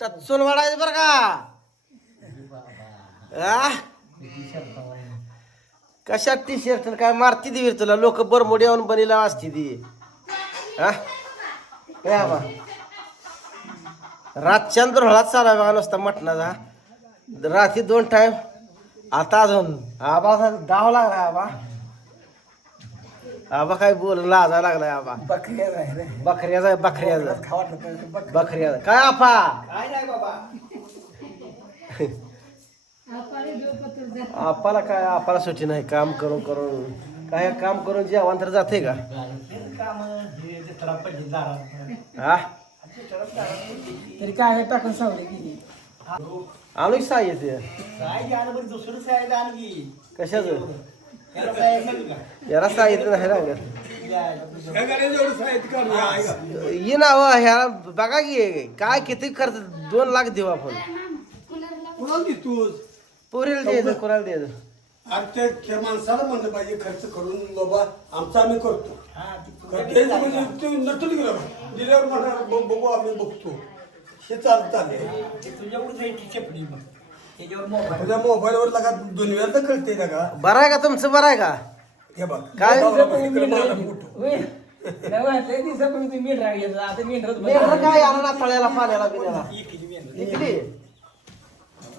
टचून वाढायचं बरं का. आ? कशात टी शर्ट काय मारती ती तुला लोक बरमोडी येऊन बनीला असती ती. हा काय बा रातच्यान हळात चालू आहे बघा नुसता मटणाचा. रात्री 2 टाइम. आता अजून आबा गाव लागलाय आबा. आबा काय बोल लाजा लागलाय आबा. बकऱ्याचा बकऱ्याचा काय आपा काय नाही बाबा. आपाला काय आपाला सुट्टी नाही. काम करून करून काय काम करून जेवण तर जाते का. हा तरी काय टाकून सावली गेली. आणू साय येते दुसरं साईड आणखी कशाच याला साय येते नाही ना ये ना हो ह्या बघा की काय किती खर्च 2 लाख देऊ आपण. कुणाला देतोस पोरीला द्यायचं कोणाला द्यायचं. अरे त्या माणसाला म्हणलं पाहिजे खर्च करून बाबा आमचा आम्ही करतो. नटून गेलो दिल्यावर म्हणणार बघू आम्ही बघतो. हे चालले तुझ्या मोबाईलवर लगा 2 वेळा तर कळते ना का. बरं आहे का तुमचं बरं आहे का. हे बघ काय? मेंढरं काय आला ना तळ्याला पाण्याला बिण्याला इकडे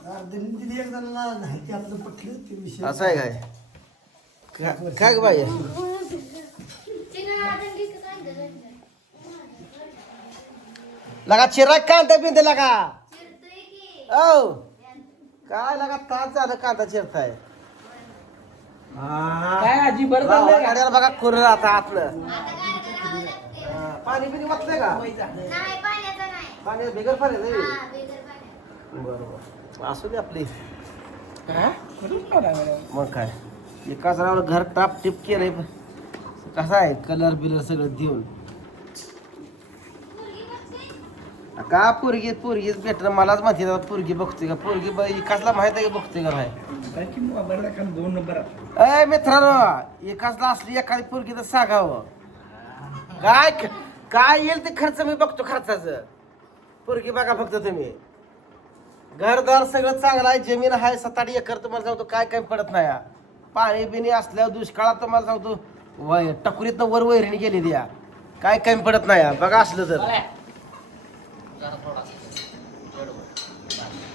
एक जणांना नाही ते आपलं पटलं ते विषय. असं आहे काय काय ग बाई लगा चिराग कांदा बिंदे लगा. ओ काय लगा तास झालं कांदा चिरताय. काय आजी बरं झालं का? गाड्याला बघा कुर आता आतलं पाणी बिनी वाचलंय का. पाणी बिगर पाणी नाही. बरोबर असू दे आपली. मग काय एकाच रावलं घर टाप टिप केलंय. कसं आहे कलर बिलर सगळं देऊन का पोरगीच भेटणं मलाच माहिती आहे. पोरगी बघतोय का पोरगी एकाचला माहित आहे का बघतोय का नाही. 2 नंबर अय मित्रांनो एकाचला असली एखादी पोरगी तर सांगावं. काय काय येईल ते खर्च मी बघतो खर्चाचं. पोरगी बघा फक्त तुम्ही. घरदार सगळं चांगलं आहे. जमीन आहे 7-8 एकर. तुम्हाला सांगतो काय काय पडत नाही. पाणी बिणी असल्यावर दुष्काळात तुम्हाला सांगतो टकुरीतनं वर वैरणीने गेली द्या काय कमी पडत नाही. बघा असलं तर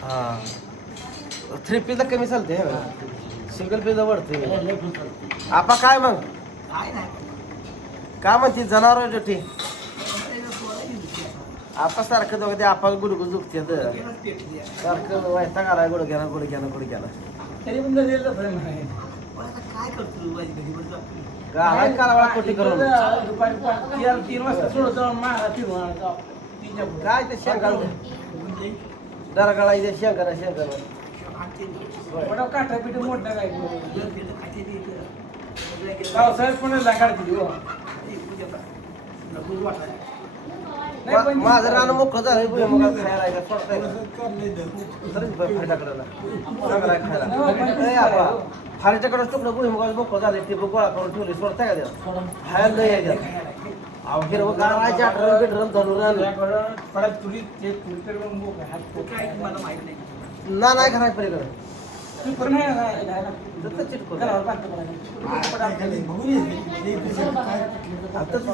हा 3 पीला कमी चालते. सिंगल पीला वाढते. आपा काय मग काय म्हणते जनावर जोठी आपा सारखं दोघं ते आपा गुडगुड दुखते सारखं वैताग आलाय गुडघ्याला तरी पण काय करतो गाळा कालवाळा कोटी करून दुपारी 3 वाजता सोडत जाऊन मारा फिरून काय ते शेंगाल दरगाळा इथे शेंगाला काठा पिठ मोठा काय पावसाळ्यात पण काढते माझं रान मोकळं झालं भुईमुगाला खायला सोडताय फारीच्याकडे तुकडं भुईमुगाचं मोकळं झालं ते गोळा करून ठेवले सोडताय का त्याला खायला नाही यायच्या. अहो हिरवं गाळायच्या ड्रम धनुरण ना नाही करायचं पलीकडे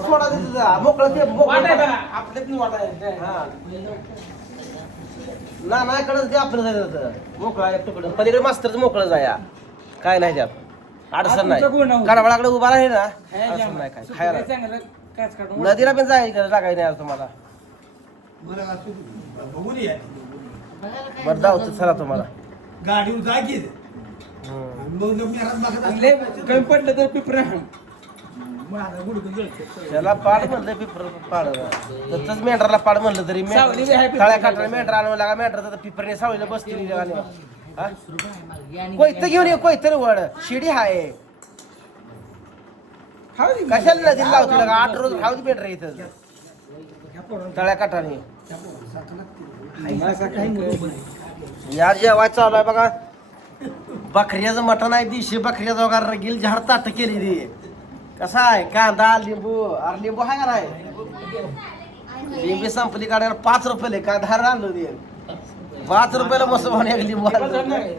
सोडा मोकळं ते ना नाही कडच ते आपलं जायचं मोकळा एक तुकडं पलीकडे मास्तरचं मोकळं जाया काय नाही त्यात अडचण नाही. कडवाळाकडे उभा राहील ना अडचण नाही काय खायला. नदीला पण जायचं लागायचं नाही तुम्हाला. बघून या बरं जाऊ चला तुम्हाला गाडीवर जा की कमी पडलं तर पिपरा त्याला पाड म्हणलं पिपर पाड तसंच मेंढराला पाड म्हणलं तरी तळ्या काठाला मेंढरा आणून लागा मेंढरा तर पिपरने सावलीला बसतील कोयत घेऊन ये कोयतर वड शिडी हाय कशाला नदीला लावतो लागा 8 रोज खाऊ मेंढरा इथं तळ्या काठाने. या जेवाय चालू आहे बघा. बकऱ्याचं मटण आहे. दिवशी बकऱ्याचं वगैरे गिल झाड ताट केली ती. कसा आहे कांदा लिंबू अरे लिंबू आहे का नाही. लिंबी संपली काढायला 5 रुपये काय धार आणलो ते ₹5 मसोबाने लागली बस मला. नाही.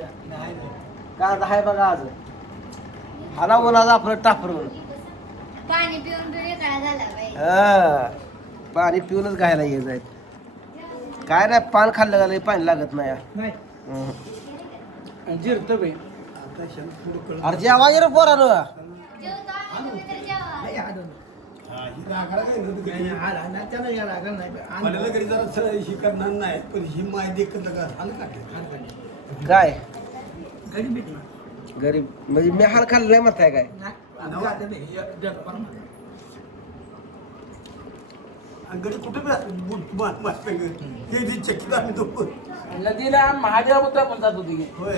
कांदा आहे बघा आज. हाला उन्हाचा आपलं टाफरून. पाणी पिऊन पिऊन काळा झाला बाई. हा पाणी पिऊनच घायला ये जायत. काय नाही पान खाल्लं का लई पाणी लागत नाही. नाही हं. जिरतं बे. आता क्षण पुढं कळत अरे जेवा ये रे पोरानो. जेवतो आम्ही, तुम्ही तर जेवा. हा, ही रागाला काय होतं घरी? त्याला या लागल नाही मला घरी जरा सरळ ही करणार नाही पण ही माय देखत का हाल काढते काय गरीब आहेत ना. गरीब म्हणजे मी हाल खाल्लं नाही म्हणताय काय. आणि घरी कुठे बी असतो बूट मस्त हे जी चक्कीत आम्ही तो नदीला महादेवा बुद्धा पण जात होती होय.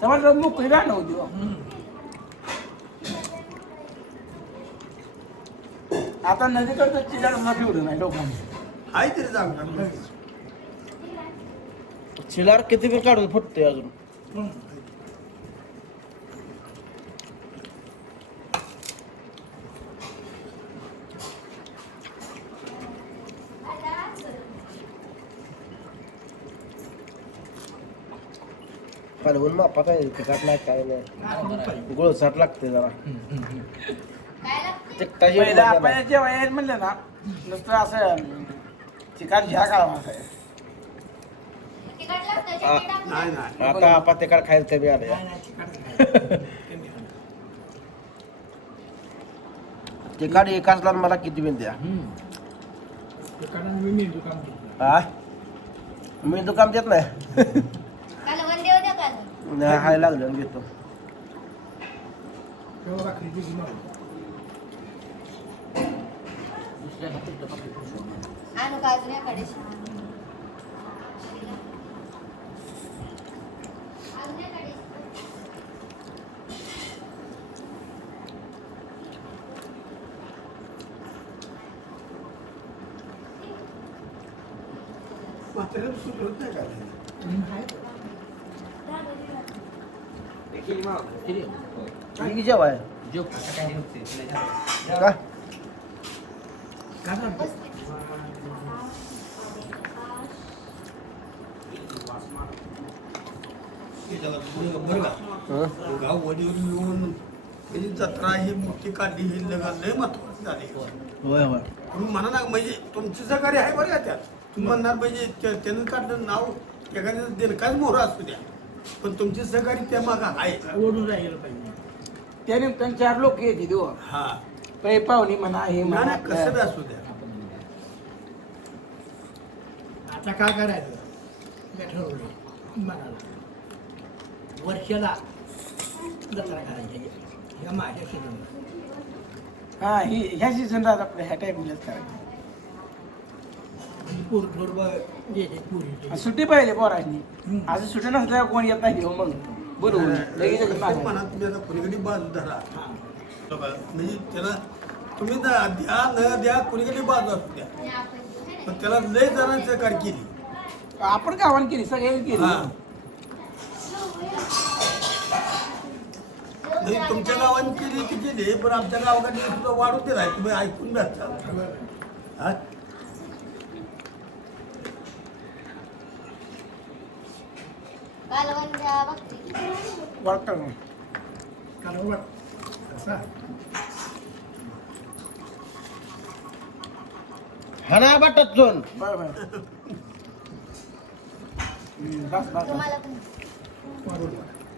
तेव्हा मोकळी राहणं होती हो. आता नदीकडचं चिराड माफी होतं नाही लोकांनी. आहे तरी जागा चिलार किती पण काढून फुटतोय अजून. हलवून मापा काय तिखट नाही काय नाही गुळसाट लागते जरा. काय लागतं? तिखटाची पहिला मजा आपण नाही. जेव्हा म्हणलं ना नुसतं असं चिकाट घ्या काढा असं. तिखट लागतं, आ- चटणी टाकून. नाही नाही आता आपण तिखट खायला कमी आलं. तिखट एकाच लावून मला किती बिन द्या. हा मी दुकान देत नाही. कालवण देऊ द्या का अजून? नाही हाय लागलं घेतो. आणू का अजून एखादी? अजून एखादी? म्हाताऱ्याला सुधरत नाही का ठीक जेवाय का बरं का हं? गाव वडीवर येऊन ही जत्रा ही मोठी काढली ही लय महत्वाची झाली होय होय तुम्ही म्हणा ना म्हणजे तुमची सहकार्य आहे बरं का त्यात तुम्ही म्हणणार पाहिजे त्यानं काढलं नाव एखाद्याचं देणकाच मोहर असू द्या पण तुमची सहकार्य त्या मागं आहे ओढून राहिलं पाहिजे. त्याने त्यांनी 4 लोक येते देऊ हा पाहुणी म्हणा हे नाही म्हणा नाही, कसं बी असू द्या आता काय करायचं मी ठरवलं मनाला वर्षाला जत्रा करायची ह्या माझ्या सीझनला हा ही ह्या सीझनला आपल्या ह्या टाईमलाच करायचं. म्हणजे पूर्ण येते पुरी सुट्टी पाहिजे पोरांनी असं सुट्टी नसल्यावर कोण येत नाही हो मग बरोबर लगेच येतात मागं. म्हणा तुम्ही आता कुणीकडे बाजू धरा बघा, म्हणजे त्याला तुम्ही द्या न द्या कुणीकडे बाजू असू द्या आणि आपण देऊ, है ना? पण त्याला लय जणांनी सहकार्य केली आपण गावान केली सगळ्यांनी केली. हा म्हणजे तुमच्या गावाने केली की केली पण आमच्या गावाकडे सुद्धा वाढू दे नाही तुम्ही ऐकून घ्या हा कालवण द्या बघते. वाटतं मग. कारण असा हाना बाटत जोन बरं बरं बस बस तुम्हाला पण वाढवलं